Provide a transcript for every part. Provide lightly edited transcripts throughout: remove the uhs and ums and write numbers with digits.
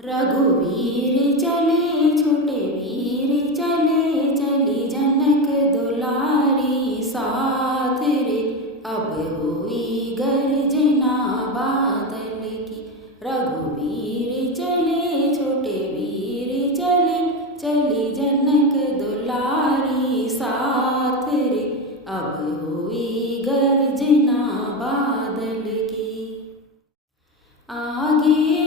रघुवीर चले छोटे वीर चले, चली जनक दुलारी साथ रे। अब हुई गर्जना बादल की। रघुवीर चले छोटे वीर चले, चली जनक दुलारी साथ रे। अब हुई गर्जना बादल की। आगे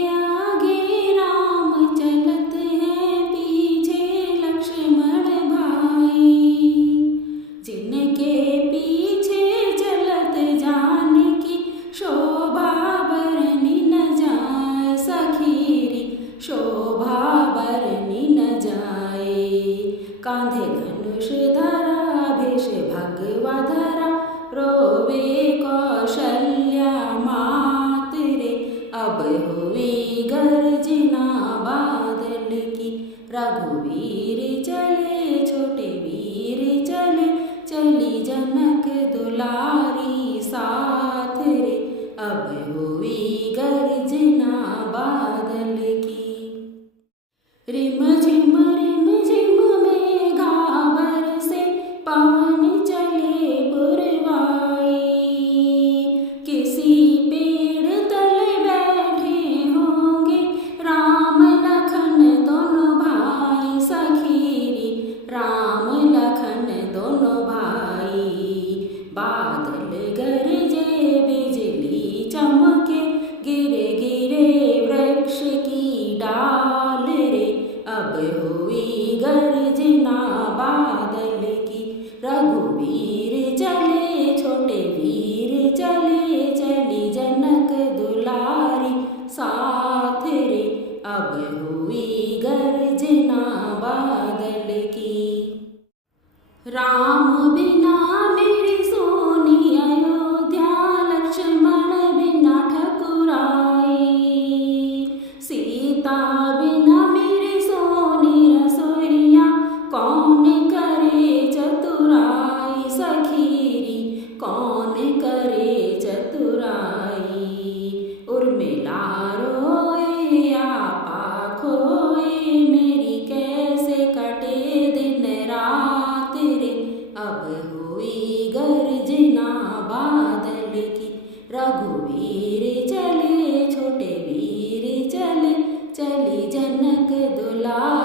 जिनके पीछे चलत जानकी, शोभा बरनी न जाए सखीरी, शोभा बरनी न जाए। कांधे धनुष धरा भेष भगवा धरा, रोवे कौशल्या मात रे। अब हुई गर्जना बादल की। रघुवीर चले छोटे वीर चले, चली जनक दुलारी साथ रे। अब हुई गर्जना बादल की। रिम झिम मेघा बरसे, पवन चले पुरवाई। किसी पेड़ तले बैठे होंगे राम लखन दोनों भाई सखीरी, राम लखन दोनों भाई। बादल गरजे बिजली चमके, गिरे गिरे वृक्ष की डाल रे। अब हुई गर्जना बादल की। रघुवीर चले छोटे वीर चले, चली जनक दुलारी साथ रे। अब हुई गर्जना बादल की। राम बिना मेरी सोनी अयोध्या, लक्ष्मण बिना ठकुराई। सीता बिना मेरी सोनी रसोइया, कौन करे चतुराई सखीरी, कौन करे चतुराई। उर्मिला रोए आपा खोए, मेरी कैसे कटे दिन रात रे। अब हुई गर्जना बादल की। रघुवीर चले छोटे वीर चले, चली जनक दुलारी।